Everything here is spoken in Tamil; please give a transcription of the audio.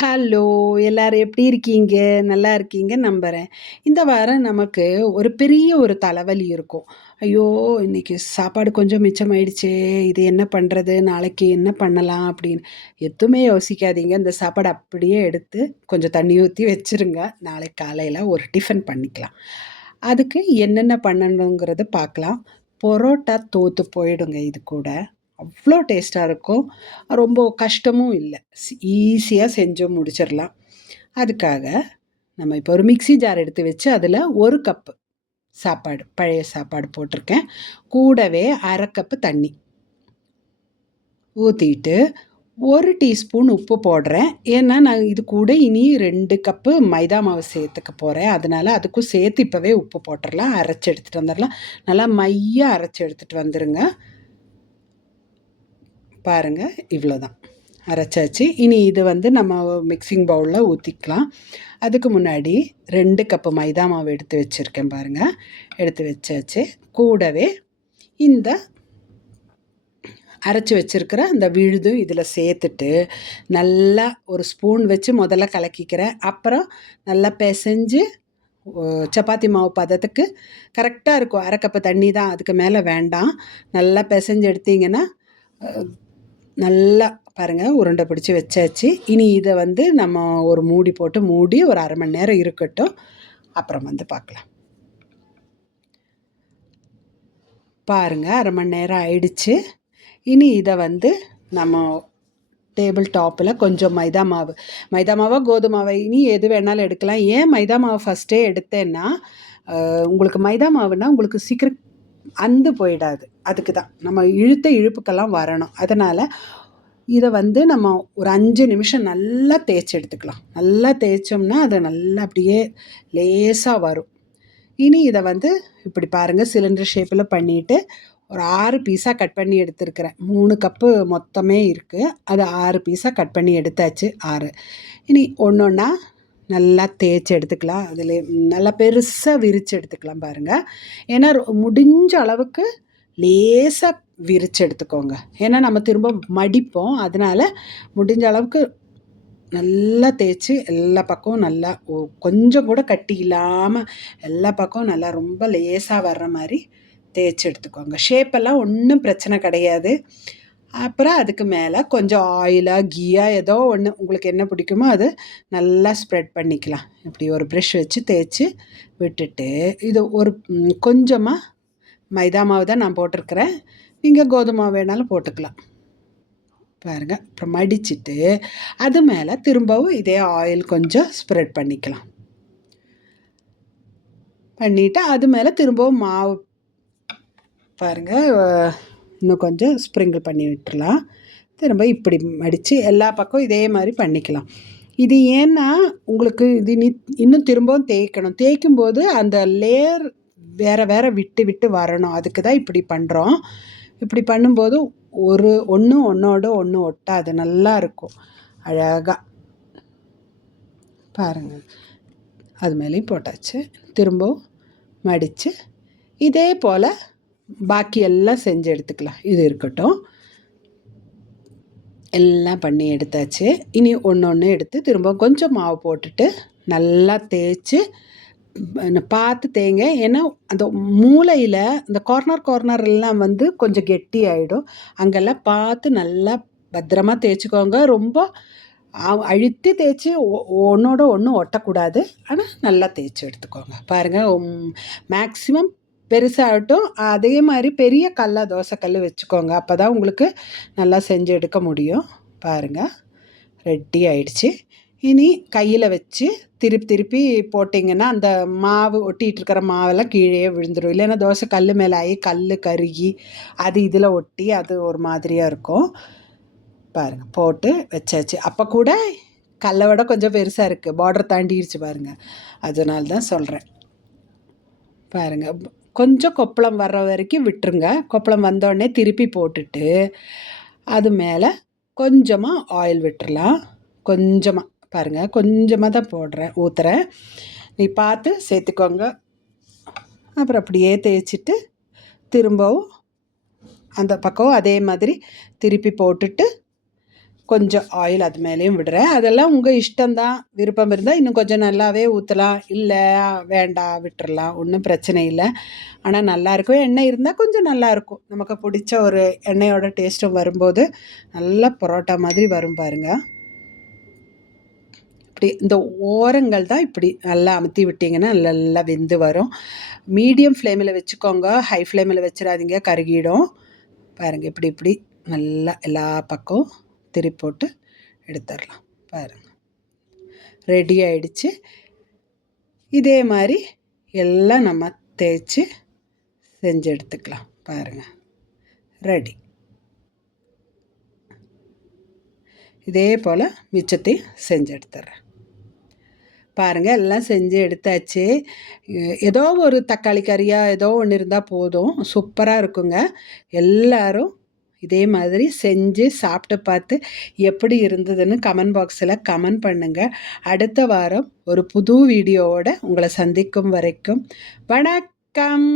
ஹலோ! எல்லாரும் எப்படி இருக்கீங்க? நல்லா இருக்கீங்க நம்புறேன். இந்த வாரம் நமக்கு ஒரு பெரிய ஒரு தலைவலி இருக்கும். ஐயோ! இன்னைக்கு சாப்பாடு கொஞ்சம் மிச்சமாயிடுச்சே! இது என்ன பண்றது? நாளைக்கு என்ன பண்ணலாம்? அப்படின்னு. எதுவுமே யோசிக்காதீங்க. இந்த சாப்பாட அப்படியே எடுத்து கொஞ்சம் தண்ணி ஊத்தி வச்சுருங்க. நாளைக்கு காலையில ஒரு டிஃபன் பண்ணிக்கலாம். அதுக்கு என்னென்ன பண்ணணுங்கிறத பார்க்கலாம். பரோட்டா தோத்து போயிடுங்க இது கூட. அவ்ளோ டேஸ்ட்டா இருக்கும். ரொம்ப கஷ்டமும் இல்ல. ஈஸியா செஞ்சு முடிச்சிரலாம். அதுக்காக நம்ம இப்போ ஒரு மிக்ஸி ஜார் எடுத்து வச்சு, அதில 1 கப்பு சாப்பாடு, பழைய சாப்பாடு போட்டிருக்கேன். கூடவே 1/2 கப்பு தண்ணி ஊத்திட்டு, 1 டீஸ்பூன் உப்பு போடுறேன். ஏன்னா, நான் இது கூட இனி 2 கப்பு மைதா மாவு சேர்த்துக்க போறேன். அதனால அதுக்கும் சேர்த்து இப்பவே உப்பு போட்டுறலாம். அரைச்சு எடுத்துட்டு வந்துரலாம். நல்லா மையா அரைச்சு எடுத்துட்டு வந்துருங்க. பாருங்க, இவ்வளோதான். அரைச்சாச்சு. இனி இது வந்து நம்ம மிக்ஸிங் பவுல்ல ஊத்திக்கலாம். அதுக்கு முன்னாடி 2 கப்பு மைதா மாவு எடுத்து வச்சிருக்கேன் பாருங்க. எடுத்து வச்சாச்சு. கூடவே இந்த அரைச்சு வச்சிருக்கிற அந்த விழுதும் இதில சேர்த்துட்டு, நல்லா ஒரு ஸ்பூன் வச்சு முதல்ல கலக்கிக்கிறேன். அப்புறம் நல்லா பெசஞ்சு சப்பாத்தி மாவு பதத்துக்கு கரெக்ட்டா இருக்கும். 1/2 கப்பு தண்ணி தான். அதுக்கு மேல வேண்டாம். நல்லா பெசஞ்சு எடுத்தீங்கன்னா, அ நல்லா பாருங்க உருண்டை பிடிச்சு வச்சாச்சு. இனி இத வந்து நம்ம ஒரு மூடி போட்டு மூடி ஒரு 1/2 மணி நேரம் இருக்கட்டும். அப்புறம் வந்து பார்க்கலாம். பாருங்க 1/2 மணி நேரம் ஆயிடுச்சு. இனி இத வந்து நம்ம டேபிள் டாப்பில கொஞ்சம் மைதா மாவோ, கோதுமை மாவோ இனி எது வேணாலும் எடுக்கலாம். ஏன் மைதா மாவு ஃபர்ஸ்ட்டே எடுத்தேன்னா, உங்களுக்கு மைதா மாவுனா உங்களுக்கு சீக்கிரம் அந்து போயிடாது. அதுக்கு தான். நம்ம இழுத்த இழுப்புக்கெல்லாம் வரணும். அதனால இத வந்து நம்ம ஒரு 5 நிமிஷம் நல்லா தேய்ச்சு எடுத்துக்கலாம். நல்லா தேய்ச்சோம்னா, அது நல்லா அப்படியே லேசா வரும். இனி இத வந்து இப்படி பாருங்க சிலிண்டர் ஷேப்ல பண்ணிட்டு, ஒரு 6 பீஸா கட் பண்ணி எடுத்திருக்கிறேன். 3 கப்பு மொத்தமே இருக்கு. அது 6 பீஸா கட் பண்ணி எடுத்தாச்சு 6. இனி ஒண்ணொண்ணா நல்லா தேய்ச்சு எடுத்துக்கலாம். அதிலே நல்லா பெருசா விரிச்சு எடுத்துக்கலாம் பாருங்க. ஏன்னா முடிஞ்ச அளவுக்கு லேசா விரிச்சு எடுத்துக்கோங்க. ஏன்னா நம்ம திரும்ப மடிப்போம். அதனால முடிஞ்ச அளவுக்கு நல்லா தேய்ச்சு எல்லா பக்கமும் நல்லா கொஞ்சம் கூட கட்டி இல்லாம எல்லா பக்கமும் நல்லா ரொம்ப லேசா வர்ற மாரி தேய்ச்சு எடுத்துக்கோங்க. ஷேப்பெல்லாம் ஒண்ணும் பிரச்சனை கிடையாது. அப்புறம் அதுக்கு மேல கொஞ்சம் ஆயிலா, கீயா ஏதோ ஒண்ணு உங்களுக்கு என்ன பிடிக்குமோ அது நல்லா ஸ்ப்ரெட் பண்ணிக்கலாம். இப்படி ஒரு ப்ரஷ் வச்சு தேய்ச்சு விட்டுட்டு, இது ஒரு கொஞ்சமா மைதா மாவு தான் நான் போட்டிருக்கிறேன். நீங்க கோதுமை மாவு வேணாலும் போட்டுக்கலாம். பாருங்க. அப்புறம் மடிச்சுட்டு, அது மேல திரும்பவும் இதே ஆயில் கொஞ்சம் ஸ்ப்ரெட் பண்ணிக்கலாம். பண்ணிட்டு, அது மேல திரும்பவும் மாவு பாருங்க, இன்னும் கொஞ்சம் ஸ்ப்ரிங்கிள் பண்ணி விட்டுறலாம். திரும்ப இப்படி மடிச்சு எல்லா பக்கம் இதே மாரி பண்ணிக்கலாம். இது ஏன்னா, உங்களுக்கு இது இன்னும் திரும்பவும் தேய்க்கணும். தேய்க்கும்போது அந்த லேயர் வேற வேற விட்டு விட்டு வரணும். அதுக்கு தான் இப்படி பண்றோம். இப்படி பண்ணும்போது ஒண்ணு ஒண்ணோட ஒண்ணு ஒட்டாது. நல்லா இருக்கும். அழகா. பாருங்க. அது மேலேயும் போட்டாச்சு. திரும்பவும் மடிச்சு, இதே போல பாக்கி எல்லாம் செஞ்சு எடுத்துக்கலாம். இது இருக்கட்டும். எல்லாம் பண்ணி எடுத்தாச்சு. இனி ஒண்ணு எடுத்து திரும்ப கொஞ்சம் மாவு போட்டுட்டு, நல்லா தேய்ச்சு பார்த்து தேய்ங்க. ஏன்னா, அந்த மூலையில இந்த கார்னர் எல்லாம் வந்து கொஞ்சம் கெட்டியாயிடும். அங்கெல்லாம் பார்த்து நல்லா பத்திரமா தேய்ச்சுக்கோங்க. ரொம்ப அழுத்தி தேய்ச்சு ஒண்ணோட ஒண்ணு ஒட்டக்கூடாது. ஆனா, நல்லா தேய்ச்சு எடுத்துக்கோங்க. பாருங்க மேக்ஸிமம் பெருசாகட்டும். அதே மாரி பெரிய தோசை கல்லு வச்சுக்கோங்க. அப்பதான் உங்களுக்கு நல்லா செஞ்சு எடுக்க முடியும். பாருங்க, ரெடி ஆயிடுச்சு. இனி கையில வச்சு திருப்பி திருப்பி போட்டிங்கன்னா, அந்த மாவு ஒட்டிட்டு இருக்கிற மாவெல்லாம் கீழயே விழுந்துரும். இல்லைன்னா தோசை கல்லு மேல ஆகி கல்லு கருகி, அது இதில ஒட்டி அது ஒரு மாதிரியா இருக்கும். பாருங்க போட்டு வச்சாச்சு. அப்ப கூட கல்ல விட கொஞ்சம் பெருசா இருக்கு. பார்டர் தாண்டிருச்சு பாருங்க. அதனால தான் சொல்றேன். பாருங்க. கொஞ்சம் கொப்பளம் வர்ற வரைக்கும் விட்டுருங்க. கொப்பளம் வந்தோடனே திருப்பி போட்டுட்டு, அது மேல கொஞ்சமா ஆயில் விட்டுறலாம். கொஞ்சமா பாருங்க. கொஞ்சமா தான் ஊத்துறேன். நீ பார்த்து சேர்த்துக்கோங்க. அப்புறம் அப்படியே தேய்ச்சிட்டு, திரும்பவும் அந்த பக்கம் அதே மாதிரி திருப்பி போட்டுட்டு, கொஞ்சம் ஆயில் அது மேலேயும் விடுறேன். அதெல்லாம் உங்கள் இஷ்டம்தான். விருப்பம் இருந்தால் இன்னும் கொஞ்சம் நல்லாவே ஊற்றலாம், இல்லை வேண்டாம் விட்டுறலாம், ஒன்றும் பிரச்சனை இல்லை. ஆனால் நல்லாயிருக்கும். எண்ணெய் இருந்தால் கொஞ்சம் நல்லாயிருக்கும். நமக்கு பிடிச்ச ஒரு எண்ணெயோட டேஸ்ட்டும் வரும்போது நல்லா பரோட்டா மாதிரி வரும் பாருங்கள். இப்படி இந்த ஓரங்கள் தான் இப்படி நல்லா அமுத்தி விட்டிங்கன்னா நல்லா வெந்து வரும். மீடியம் ஃப்ளேமில் வச்சுக்கோங்க, ஹை ஃப்ளேமில் வச்சிடாதீங்க, கருகிடும். பாருங்கள் இப்படி இப்படி நல்லா எல்லா பக்கம் திருப்பி போட்டு எடுத்துடலாம். பாருங்கள் ரெடி ஆயிடுச்சு. இதே மாதிரி எல்லாம் நம்ம தேய்ச்சி செஞ்சு எடுத்துக்கலாம். பாருங்கள் ரெடி. இதே போல் மிச்சத்தையும் செஞ்சு எடுத்துட்றேன். பாருங்கள் எல்லாம் செஞ்சு எடுத்தாச்சு. ஏதோ ஒரு தக்காளி கறியாக ஏதோ ஒன்று இருந்தால் போதும், சூப்பராக இருக்குங்க. எல்லோரும் இதே மாதிரி செஞ்சு சாப்பிட்டு பார்த்து எப்படி இருந்ததுன்னு கமெண்ட் பாக்ஸில் கமெண்ட் பண்ணுங்கள். அடுத்த வாரம் ஒரு புது வீடியோவோட உங்களை சந்திக்கும் வரைக்கும் வணக்கம்.